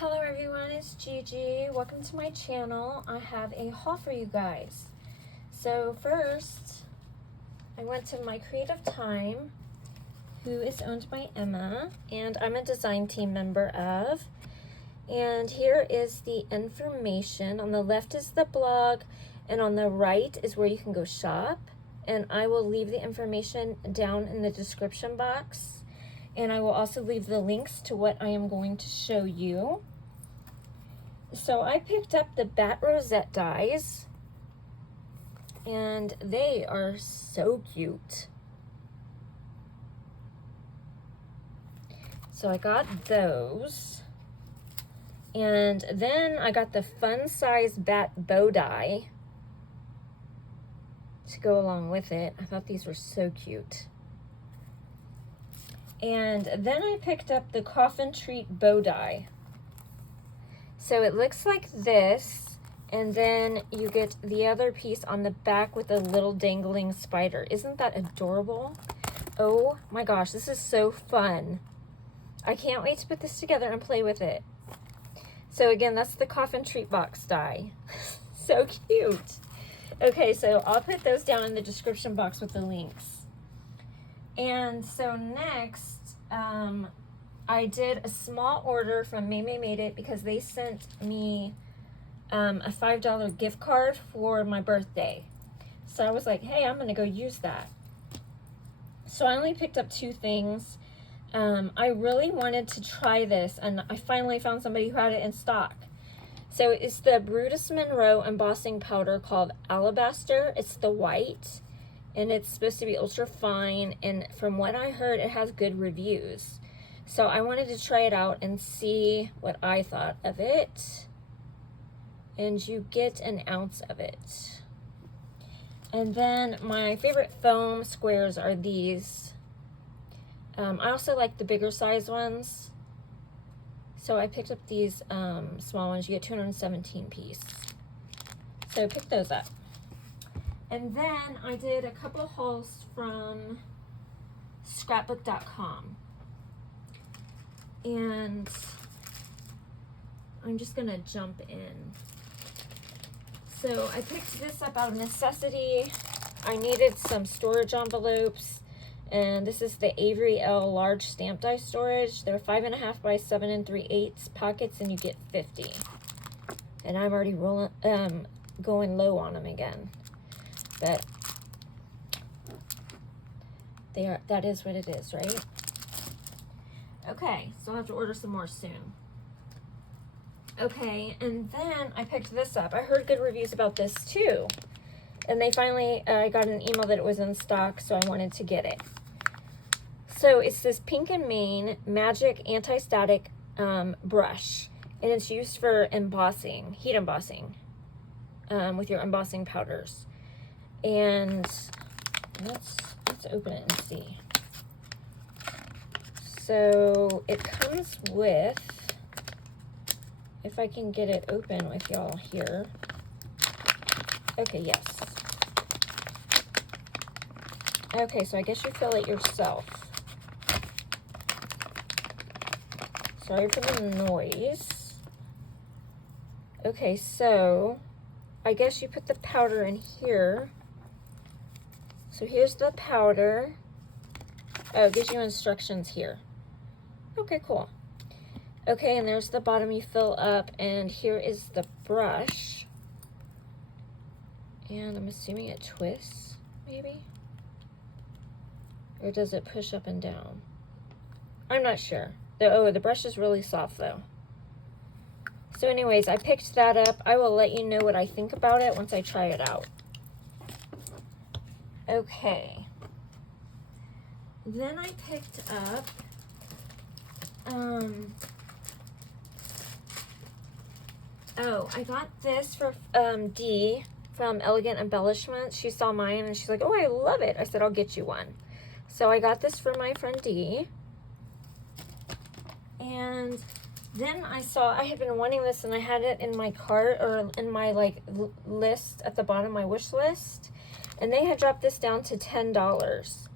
Hello everyone, it's Gigi. Welcome to my channel. I have a haul for you guys. So first, I went to MyCreativeTime, who is owned by Emma, and I'm a design team member of. And here is the information. On the left is the blog, and on the right is where you can go shop. And I will leave the information down in the description box. And I will also leave the links to what I am going to show you. So I picked up the Bat Rosette dies, and they are so cute. So I got those. And then I got the fun size bat bow die to go along with it. I thought these were so cute. And then I picked up the coffin treat bow die. So it looks like this, and then you get the other piece on the back with a little dangling spider. Isn't that adorable? Oh my gosh, this is so fun. I can't wait to put this together and play with it. So again, that's the coffin treat box die. So cute. Okay, so I'll put those down in the description box with the links. And so next, I did a small order from MayMay Made It because they sent me a $5 gift card for my birthday. So I was like, hey, I'm gonna go use that. So I only picked up 2 things. I really wanted to try this, and I finally found somebody who had it in stock. So it's the Brutus Monroe embossing powder called Alabaster. It's the white. And it's supposed to be ultra fine, and from what I heard, it has good reviews. So I wanted to try it out and see what I thought of it. And you get an ounce of it. And then my favorite foam squares are these. I also like the bigger size ones. So I picked up these small ones. You get 217 piece. So pick those up. And then I did a couple hauls from scrapbook.com. And I'm just gonna jump in. So I picked this up out of necessity. I needed some storage envelopes, and this is the Avery L large stamp die storage. They're 5.5 by 7 3/8 pockets, and you get 50. And I'm already going low on them again. But that is what it is, right? Okay, so I'll have to order some more soon. Okay, and then I picked this up. I heard good reviews about this too. And they finally, I got an email that it was in stock, so I wanted to get it. So it's this Pink and Main Magic Anti-Static brush. And it's used for embossing, heat embossing, with your embossing powders. And let's open it and see. So it comes with, if I can get it open with y'all here. Okay, yes. Okay, so I guess you fill it yourself. Sorry for the noise. Okay, so I guess you put the powder in here. So here's the powder. Oh, it gives you instructions here. Okay, cool. Okay, and there's the bottom you fill up, and here is the brush. And I'm assuming it twists, maybe? Or does it push up and down? I'm not sure. Oh, the brush is really soft though. So anyways, I picked that up. I will let you know what I think about it once I try it out. Okay. Then I picked up I got this for Dee from Elegant Embellishments. She saw mine and she's like, oh, I love it. I said, I'll get you one. So I got this for my friend Dee. And then I had been wanting this, and I had it in my cart, or in my list at the bottom of my wish list. And they had dropped this down to $10.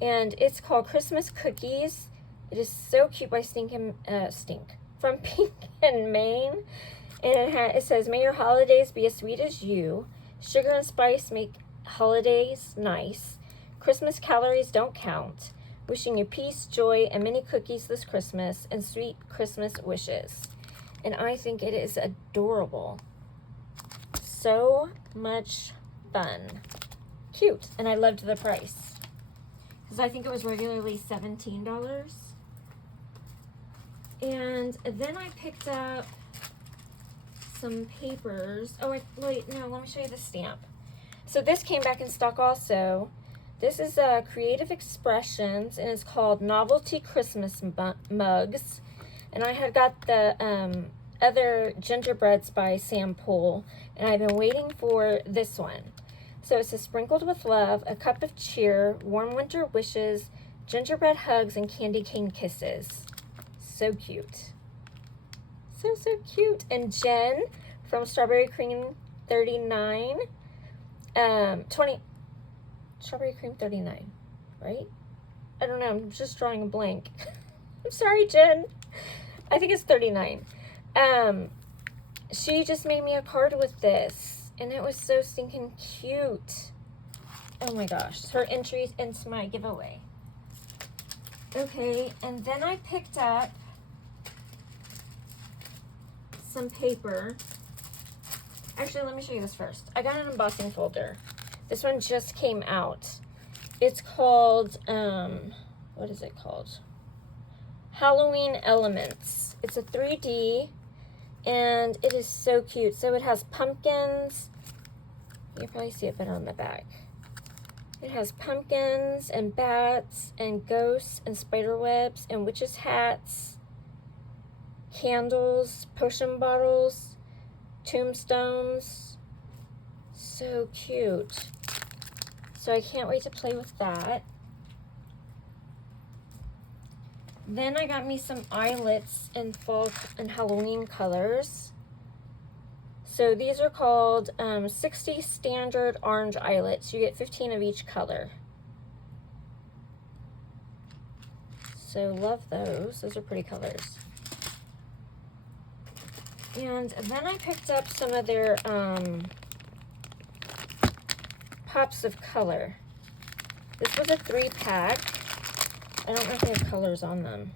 And it's called Christmas Cookies. It is so cute by from Pink and Maine. And it says, may your holidays be as sweet as you. Sugar and spice make holidays nice. Christmas calories don't count. Wishing you peace, joy, and many cookies this Christmas, and sweet Christmas wishes. And I think it is adorable. So much fun. Cute. And I loved the price, because I think it was regularly $17. And then I picked up some papers. Oh, wait, no, let me show you the stamp. So this came back in stock also. This is Creative Expressions, and it's called Novelty Christmas Mugs. And I had got the other gingerbreads by Sam Poole, and I've been waiting for this one. So it says, sprinkled with love, a cup of cheer, warm winter wishes, gingerbread hugs, and candy cane kisses. So cute. So, so cute. And Jen from Strawberry Cream 39, Strawberry Cream 39, right? I don't know, I'm just drawing a blank. I'm sorry, Jen. I think it's 39. She just made me a card with this, and it was so stinking cute. Oh my gosh, her entries into my giveaway. Okay, and then I picked up some paper. Actually, let me show you this first. I got an embossing folder. This one just came out. It's called, what is it called? Halloween Elements. It's a 3D, and it is so cute. So it has pumpkins. You can probably see it better on the back. It has pumpkins and bats and ghosts and spider webs and witches' hats, candles, potion bottles, tombstones. So cute. So I can't wait to play with that. Then I got me some eyelets in fall and Halloween colors. So these are called 60 standard orange eyelets. You get 15 of each color. So love those. Those are pretty colors. And then I picked up some of their pops of color. This was a 3-pack. I don't know if they have colors on them.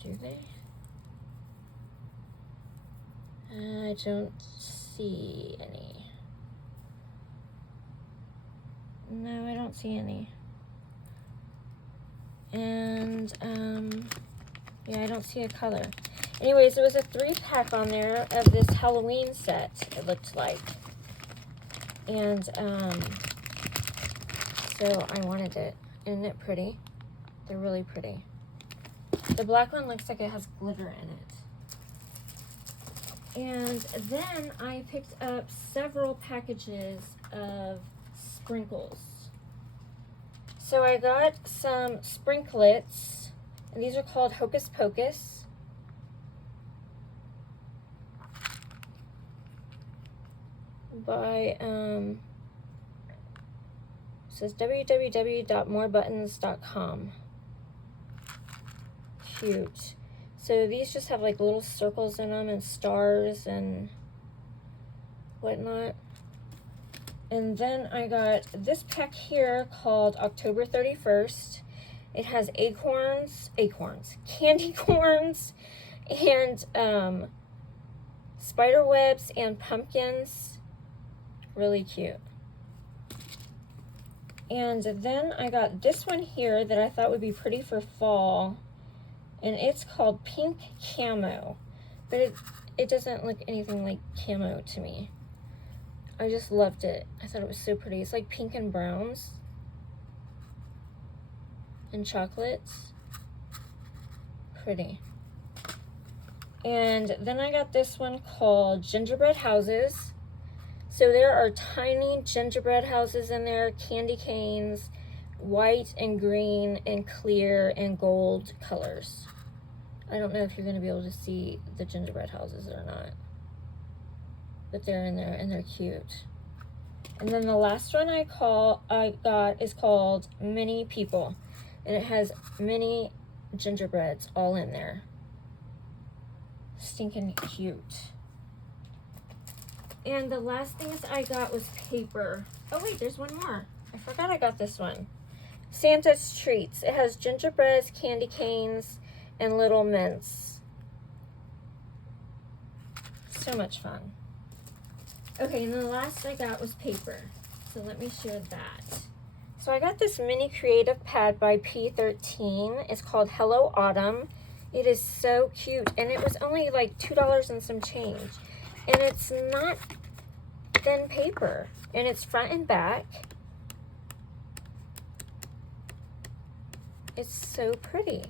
Do they? I don't see any. No, I don't see any. And, yeah, I don't see a color. Anyways, there was a 3-pack on there of this Halloween set, it looked like. And, so I wanted it. Isn't it pretty? They're really pretty. The black one looks like it has glitter in it. And then I picked up several packages of sprinkles. So I got some sprinklets, and these are called Hocus Pocus. By, it says www.morebuttons.com. Cute. So these just have like little circles in them and stars and whatnot. And then I got this pack here called October 31st. It has candy corns, and spider webs and pumpkins. Really cute. And then I got this one here that I thought would be pretty for fall, and it's called Pink Camo, but it doesn't look anything like camo to me. I just loved it. I thought it was so pretty. It's like pink and browns and chocolates. Pretty. And then I got this one called Gingerbread Houses. So there are tiny gingerbread houses in there, candy canes, white and green and clear and gold colors. I don't know if you're going to be able to see the gingerbread houses or not, but they're in there and they're cute. And then the last one I got is called Mini People, and it has mini gingerbreads all in there. stinking cute. And the last things I got was paper. Oh wait, there's one more. I forgot I got this one. Santa's Treats. It has gingerbreads, candy canes, and little mints. So much fun. Okay, and the last I got was paper. So let me share that. So I got this mini creative pad by P13. It's called Hello Autumn. It is so cute, and it was only like $2 and some change. And it's not thin paper, and it's front and back. It's so pretty.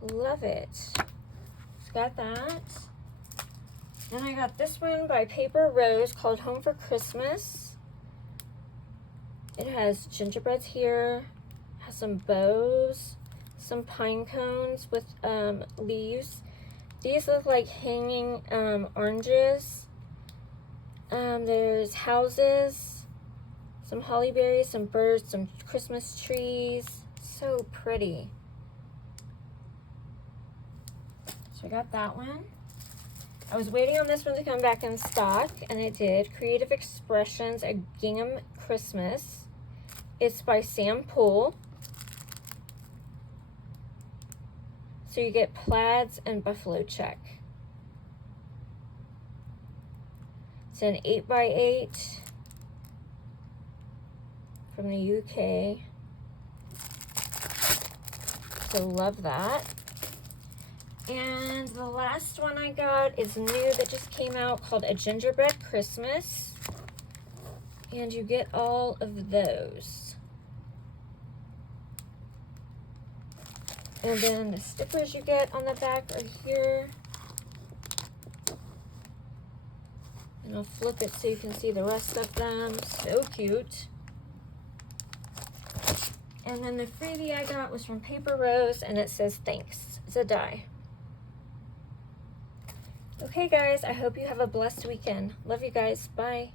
Love it. It's got that. Then I got this one by Paper Rose called Home for Christmas. It has gingerbreads here, has some bows, some pine cones with leaves. These look like hanging oranges. There's houses, some holly berries, some birds, some Christmas trees. So pretty. So I got that one. I was waiting on this one to come back in stock, and it did. Creative Expressions, A Gingham Christmas. It's by Sam Poole. So you get plaids and buffalo check. It's an 8x8 from the UK. So love that. And the last one I got is new that just came out called A Gingerbread Christmas. And you get all of those. And then the stickers you get on the back are here. And I'll flip it so you can see the rest of them. So cute. And then the freebie I got was from Paper Rose, and it says thanks. It's a die. Okay guys, I hope you have a blessed weekend. Love you guys. Bye.